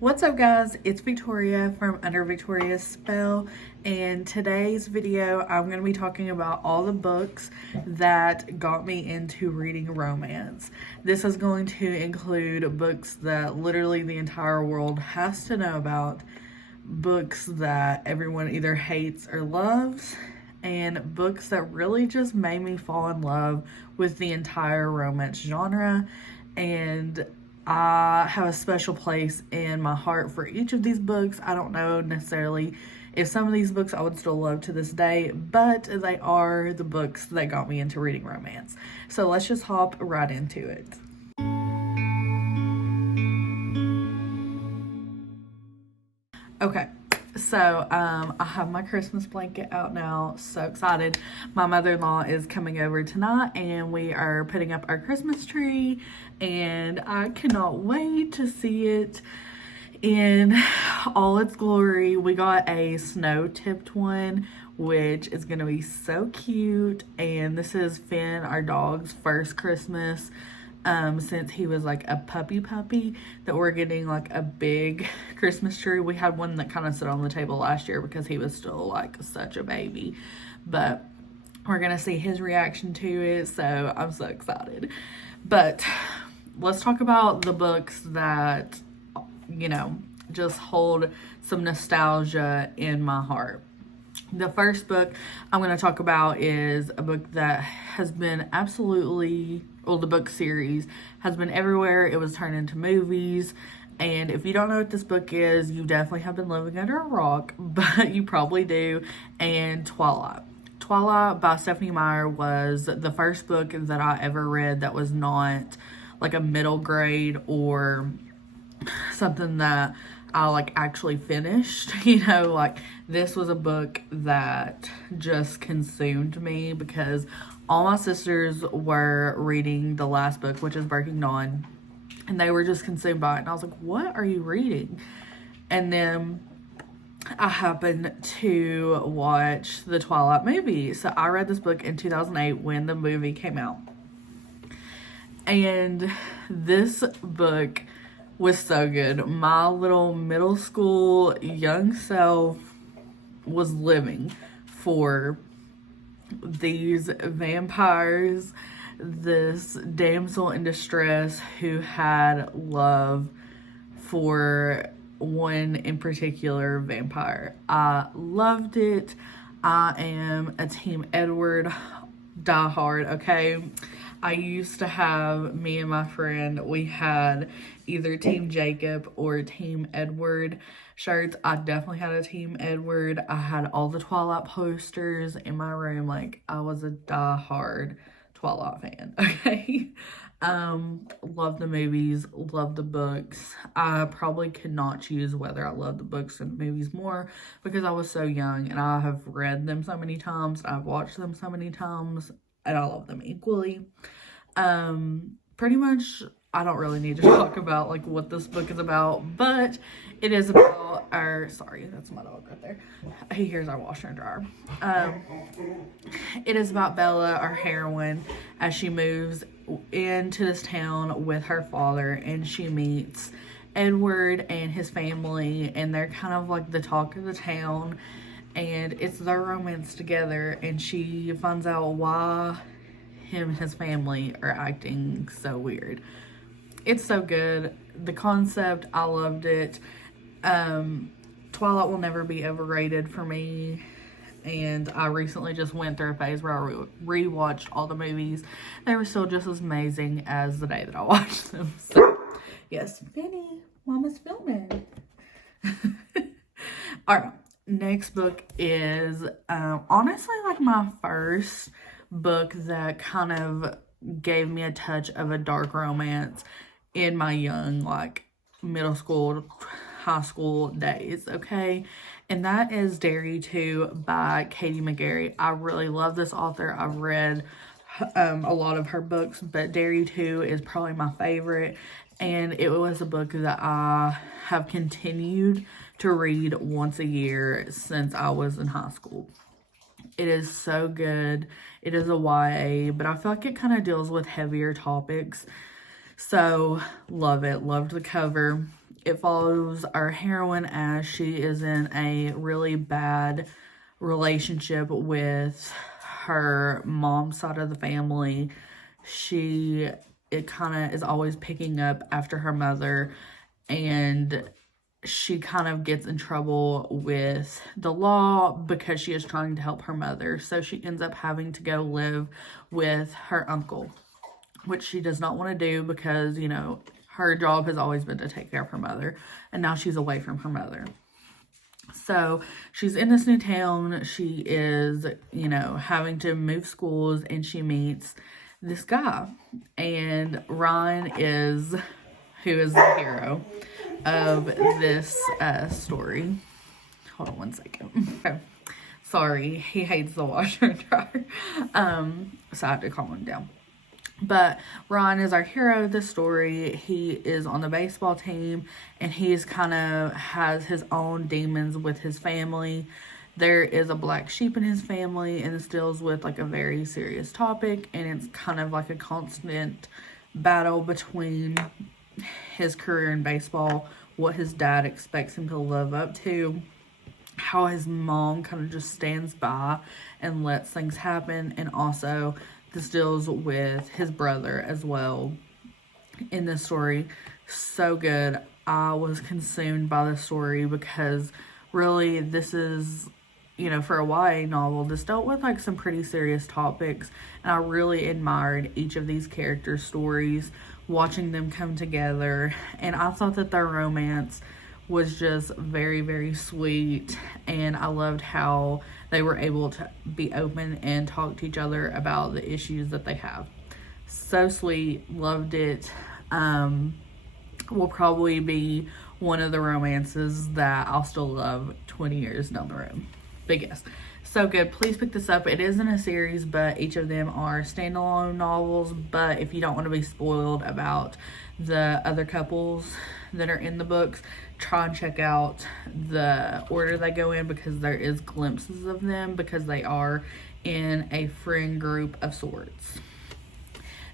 What's up guys, it's Victoria from Under Victoria's Spell, and today's video I'm going to be talking about all the books that got me into reading romance. This is going to include books that literally the entire world has to know about, books that everyone either hates or loves, and books that really just made me fall in love with the entire romance genre. And I have a special place in my heart for each of these books. I don't know necessarily if some of these books I would still love to this day, but they are the books that got me into reading romance. So let's just hop right into it. Okay, so I have my Christmas blanket out now. So excited. My mother-in-law is coming over tonight and we are putting up our Christmas tree, and I cannot wait to see it in all its glory. We got a snow-tipped one, which is gonna be so cute, and this is Finn, our dog's first Christmas since he was like a puppy, that we're getting like a big Christmas tree. We had one that kind of sat on the table last year because he was still like such a baby, but we're gonna see his reaction to it, so I'm so excited. But let's talk about the books that, you know, just hold some nostalgia in my heart. The first book I'm going to talk about is a book that has been absolutely, well, the book series has been everywhere. It was turned into movies. And if you don't know what this book is, you definitely have been living under a rock, but you probably do. And Twilight. Twilight by Stephanie Meyer was the first book that I ever read that was not like a middle grade or something that I like actually finished. You know, like this was a book that just consumed me because all my sisters were reading the last book, which is Breaking Dawn, and they were just consumed by it. And I was like, what are you reading? And then I happened to watch the Twilight movie. So I read this book in 2008 when the movie came out. And this book was so good. My little middle school young self was living for these vampires, this damsel in distress who had love for one in particular vampire. I loved it. I am a Team Edward diehard, okay? I used to have, me and my friend, we had either Team Jacob or Team Edward shirts. I definitely had a Team Edward. I had all the Twilight posters in my room. Like, I was a diehard Twilight fan, okay? Love the movies, love the books. I probably could not choose whether I love the books and the movies more because I was so young, and I have read them so many times, I've watched them so many times, and I love them equally. Pretty much I don't really need to talk about like what this book is about, but it is about our, sorry, that's my dog right there. He hears our washer and dryer. It is about Bella, our heroine, as she moves into this town with her father, and she meets Edward and his family, and they're kind of like the talk of the town, and it's their romance together, and she finds out why him and his family are acting so weird. It's so good. The concept, I loved it. Twilight will never be overrated for me, and I recently just went through a phase where I rewatched all the movies. They were still just as amazing as the day that I watched them. So yes, Vinny, Mama's filming. All right, next book is honestly like my first book that kind of gave me a touch of a dark romance in my young, like, middle school, high school days, okay? And that is Dare You To by Katie McGarry. I really love this author. I've read a lot of her books, but Dare You To is probably my favorite, and it was a book that I have continued to read once a year since I was in high school. It is so good. It is a YA, but I feel like it kind of deals with heavier topics. So, love it. Loved the cover. It follows our heroine as she is in a really bad relationship with her mom's side of the family. It kind of is always picking up after her mother, and she kind of gets in trouble with the law because she is trying to help her mother. So she ends up having to go live with her uncle, which she does not want to do because, you know, her job has always been to take care of her mother, and now she's away from her mother. So she's in this new town. She is, you know, having to move schools, and she meets this guy. And Ryan who is the hero of this story. Hold on one second. Okay. Sorry, he hates the washer and dryer. So I have to calm him down. But Ron is our hero of this story. He is on the baseball team, and he's kind of has his own demons with his family. There is a black sheep in his family, and this deals with like a very serious topic, and it's kind of like a constant battle between his career in baseball, what his dad expects him to live up to, how his mom kind of just stands by and lets things happen, and also this deals with his brother as well in this story. So good. I was consumed by the story because really this is, you know, for a YA novel, this dealt with like some pretty serious topics, and I really admired each of these characters' stories, watching them come together, and I thought that their romance was just very, very sweet, and I loved how they were able to be open and talk to each other about the issues that they have. So sweet. Loved it. Will probably be one of the romances that I'll still love 20 years down the road. Big yes. So good. Please pick this up. It is in a series, but each of them are standalone novels. But if you don't want to be spoiled about the other couples that are in the books, try and check out the order they go in, because there is glimpses of them, because they are in a friend group of sorts.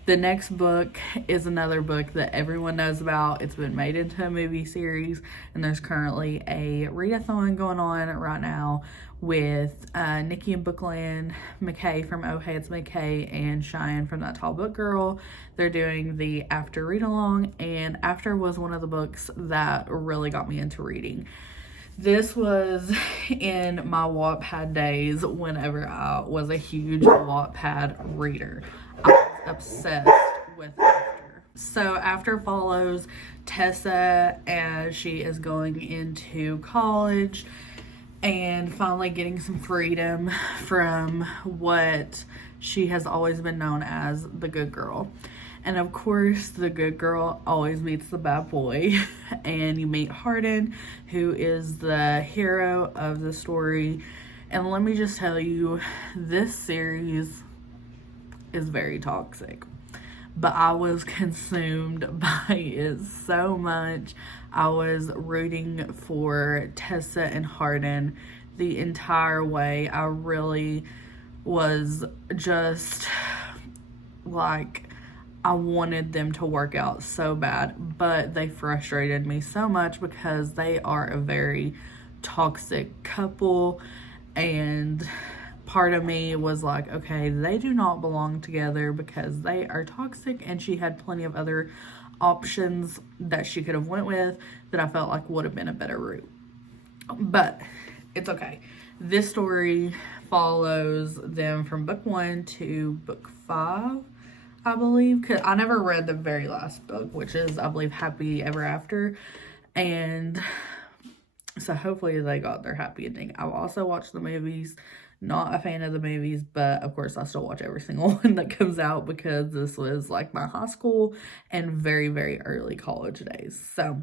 The next book is another book that everyone knows about. It's been made into a movie series, and there's currently a read-a-thon going on right now with Nikki and Bookland, McKay from Oh Hey It's McKay, and Cheyenne from That Tall Book Girl. They're doing the After read-along, and After was one of the books that really got me into reading. This was in my Wattpad days whenever I was a huge Wattpad reader. I was obsessed with After. So After follows Tessa as she is going into college and finally getting some freedom from what she has always been known as the good girl. And of course, the good girl always meets the bad boy. And you meet Hardin, who is the hero of the story. And let me just tell you, this series is very toxic. But I was consumed by it so much. I was rooting for Tessa and Hardin the entire way. I really was just like, I wanted them to work out so bad, but they frustrated me so much because they are a very toxic couple, and part of me was like, okay, they do not belong together because they are toxic, and she had plenty of other options that she could have went with that I felt like would have been a better route. But it's okay. This story follows them from book 1 to book 5, I believe, because I never read the very last book, which is, I believe, Happy Ever After. And so hopefully they got their happy ending. I've also watched the movies. Not a fan of the movies, but of course I still watch every single one that comes out because this was like my high school and very, very early college days. So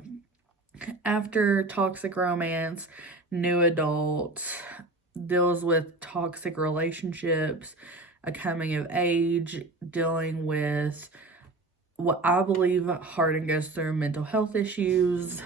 After toxic romance, new adult, deals with toxic relationships, a coming of age, dealing with what I believe Hardin goes through, mental health issues,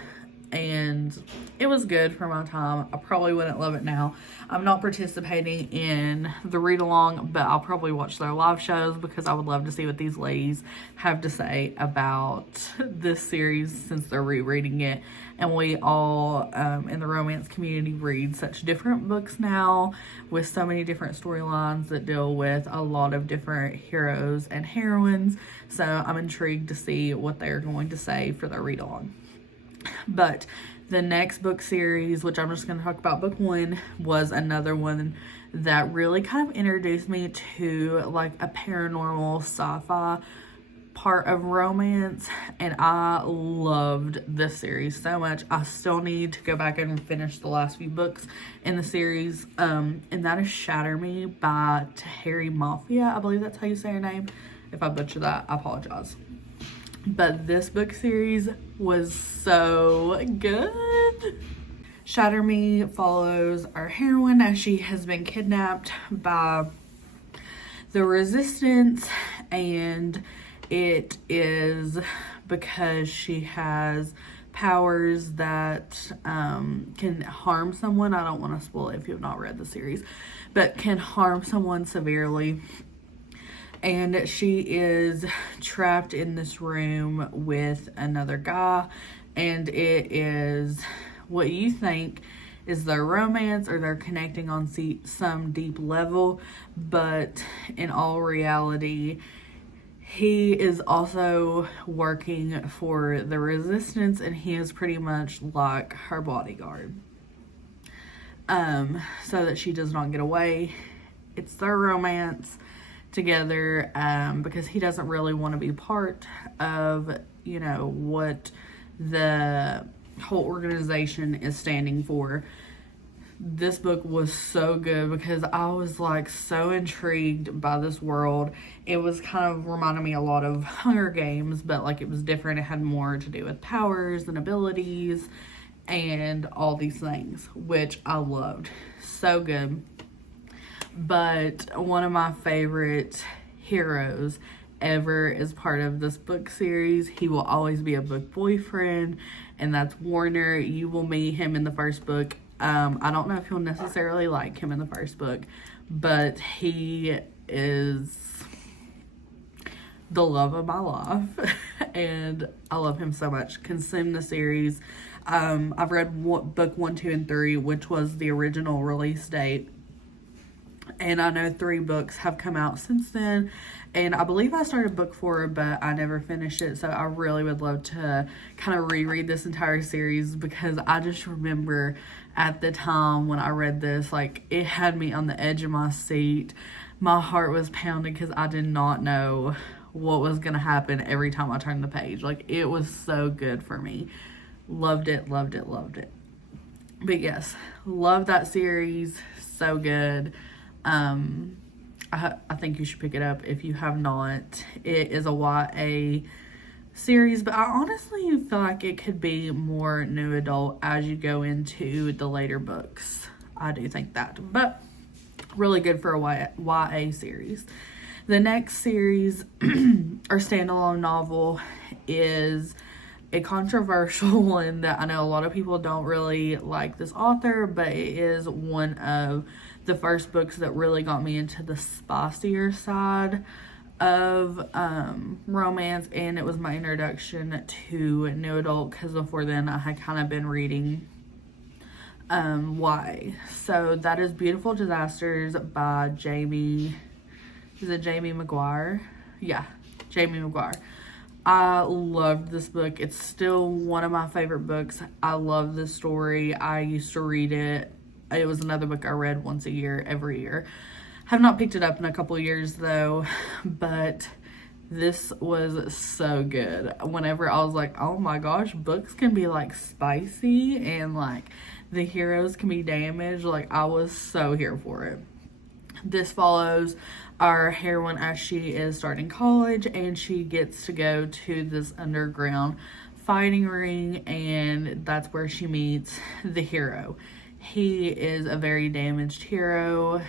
and It was good for my time. I probably wouldn't love it now. I'm not participating in the read along, but I'll probably watch their live shows because I would love to see what these ladies have to say about this series since they're rereading it. And we all in the romance community read such different books now with so many different storylines that deal with a lot of different heroes and heroines. So I'm intrigued to see what they're going to say for their read along. But the next book series, which I'm just going to talk about, book one, was another one that really kind of introduced me to like a paranormal sci-fi part of romance, and I loved this series so much. I still need to go back and finish the last few books in the series, and that is Shatter Me by Terry Mafia. I believe that's how you say her name. If I butcher that, I apologize. But this book series was so good. Shatter Me follows our heroine as she has been kidnapped by the Resistance, and it is because she has powers that can harm someone. I don't want to spoil it if you have not read the series, but can harm someone severely. And she is trapped in this room with another guy, and it is what you think is their romance or they're connecting on some deep level, but in all reality, he is also working for the Resistance, and he is pretty much like her bodyguard, so that she does not get away. It's their romance together, because he doesn't really want to be part of, you know, what the whole organization is standing for. This book was so good because I was like so intrigued by this world. It was kind of reminding me a lot of Hunger Games, but like it was different. It had more to do with powers and abilities and all these things, which I loved. So good. But one of my favorite heroes ever is part of this book series. He will always be a book boyfriend, and that's Warner. You will meet him in the first book. I don't know if you'll necessarily like him in the first book, but he is the love of my life, and I love him so much. Consume the series. I've read book 1, 2, and 3, which was the original release date. And I know 3 books have come out since then. And I believe I started book 4, but I never finished it. So I really would love to kind of reread this entire series, because I just remember at the time when I read this, like, it had me on the edge of my seat. My heart was pounding because I did not know what was going to happen every time I turned the page. Like, it was so good for me. Loved it, loved it, loved it. But yes, love that series. So good. I think you should pick it up if you have not. It is a YA series, but I honestly feel like it could be more new adult as you go into the later books. I do think that, but really good for a YA series. The next series or standalone novel is a controversial one that I know a lot of people don't really like this author, but it is one of the first books that really got me into the spicier side of romance, and it was my introduction to new adult, because before then I had kind of been reading YA. So that is Beautiful Disasters by Jamie McGuire? Yeah, Jamie McGuire. I loved this book. It's still one of my favorite books. I love this story. I used to read it. It was another book I read once a year, every year. Have not picked it up in a couple years though, but this was so good. Whenever I was like, oh my gosh, books can be like spicy and like the heroes can be damaged, like I was so here for it. This follows our heroine as she is starting college, and she gets to go to this underground fighting ring, and that's where she meets the hero. He is a very damaged hero.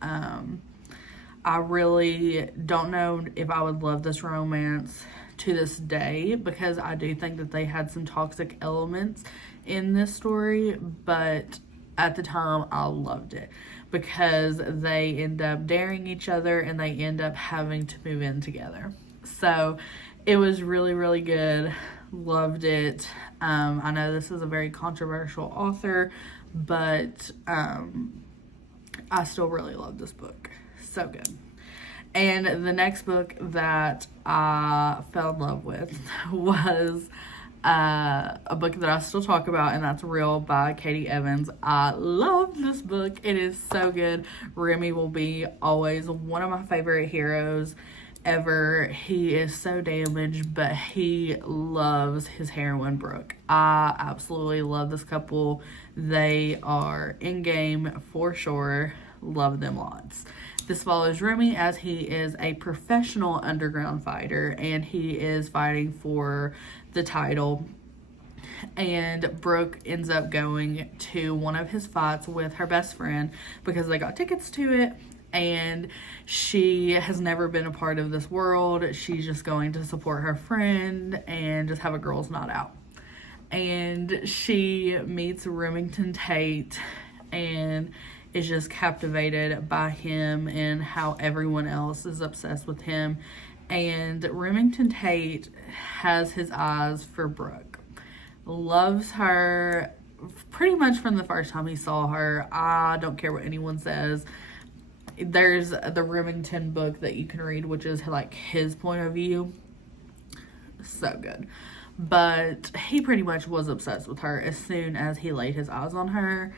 I really don't know if I would love this romance to this day, because I do think that they had some toxic elements in this story, but at the time I loved it because they end up daring each other and they end up having to move in together. So it was really, really good. Loved it. I know this is a very controversial author, but I still really love this book. So good. And the next book that I fell in love with was a book that I still talk about, and that's Real by Katie Evans. I love this book. It is so good. Remy will be always one of my favorite heroes ever. He is so damaged, but he loves his heroine, Brooke. I absolutely love this couple. They are in game for sure. Love them lots. This follows Remy as he is a professional underground fighter and he is fighting for the title. And Brooke ends up going to one of his fights with her best friend because they got tickets to it. And she has never been a part of this world. She's just going to support her friend and just have a girls' night out. And she meets Remington Tate and is just captivated by him and how everyone else is obsessed with him. And Remington Tate has his eyes for Brooke. Loves her pretty much from the first time he saw her. I don't care what anyone says. There's the Remington book that you can read, which is like his point of view. So good. But he pretty much was obsessed with her as soon as he laid his eyes on her.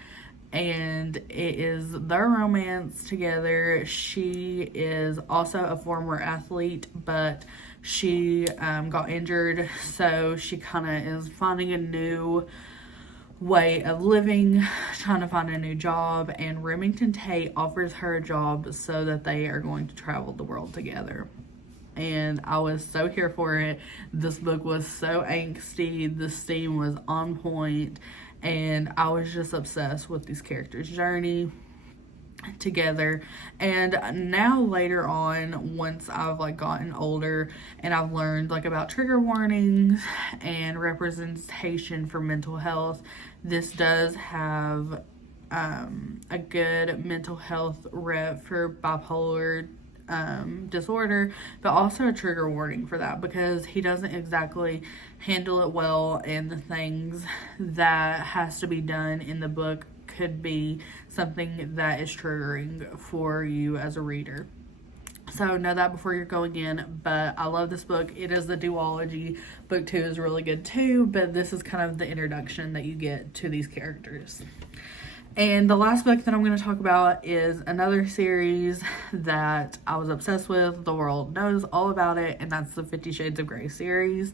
And it is their romance together. She is also a former athlete, but she got injured. So she kind of is finding a new way of living, trying to find a new job, and Remington Tate offers her a job so that they are going to travel the world together. And I was so here for it. This book was so angsty, the steam was on point, and I was just obsessed with these characters' journey together. And now later on, once I've like gotten older and I've learned like about trigger warnings and representation for mental health, this does have a good mental health rep for bipolar disorder, but also a trigger warning for that because he doesn't exactly handle it well, and the things that has to be done in the book could be something that is triggering for you as a reader. So know that before you're going in, but I love this book. It is the duology. Book 2 is really good too, but this is kind of the introduction that you get to these characters. And the last book that I'm going to talk about is another series that I was obsessed with. The world knows all about it, and that's the 50 Shades of Grey series.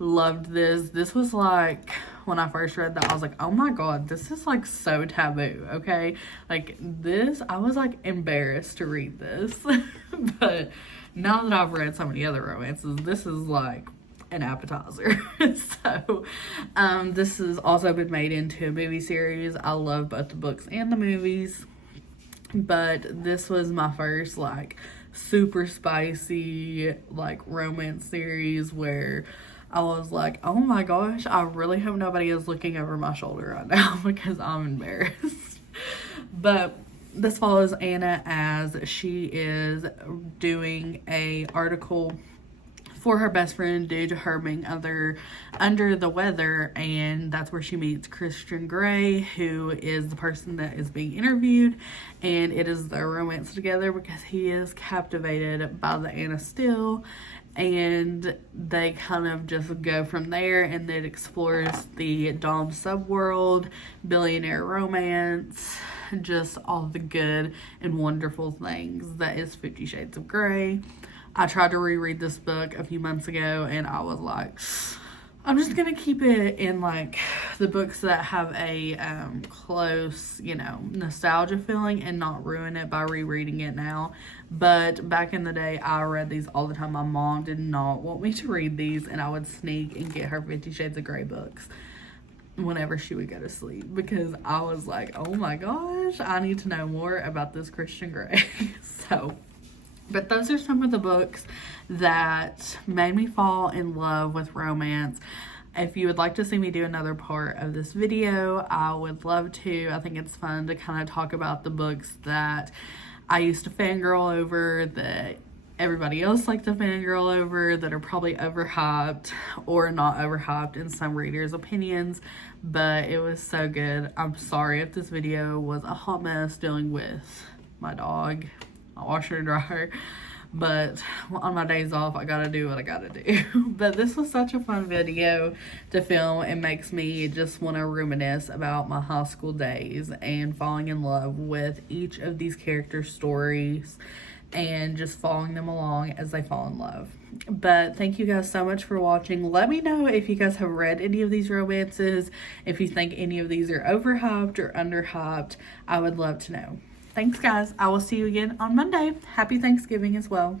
Loved this. This was like, when I first read that, I was like, oh my god, this is like so taboo, okay? Like this, I was like embarrassed to read this. But now that I've read so many other romances, this is like an appetizer. So this has also been made into a movie series. I love both the books and the movies, but this was my first like super spicy like romance series where I was like, oh my gosh, I really hope nobody is looking over my shoulder right now because I'm embarrassed. But this follows Anna as she is doing a article for her best friend due to her being under the weather, and that's where she meets Christian Grey, who is the person that is being interviewed, and it is their romance together because he is captivated by the Anna Steele, and they kind of just go from there, and it explores the Dom subworld, billionaire romance, just all the good and wonderful things that is 50 Shades of Grey. I tried to reread this book a few months ago, and I was like, I'm just gonna keep it in like the books that have a close, nostalgia feeling and not ruin it by rereading it now. But back in the day, I read these all the time. My mom did not want me to read these, and I would sneak and get her 50 Shades of Grey books whenever she would go to sleep because I was like, oh my gosh, I need to know more about this Christian Grey. But those are some of the books that made me fall in love with romance. If you would like to see me do another part of this video, I would love to. I think it's fun to kind of talk about the books that I used to fangirl over, that everybody else liked to fangirl over, that are probably overhyped or not overhyped in some readers' opinions, but it was so good. I'm sorry if this video was a hot mess dealing with my dog, my washer and dryer, but on my days off, I gotta do what I gotta do. But this was such a fun video to film. It makes me just want to reminisce about my high school days and falling in love with each of these character stories and just following them along as they fall in love. But thank you guys so much for watching. Let me know if you guys have read any of these romances, if you think any of these are overhyped or underhyped. I would love to know. Thanks, guys. I will see you again on Monday. Happy Thanksgiving as well.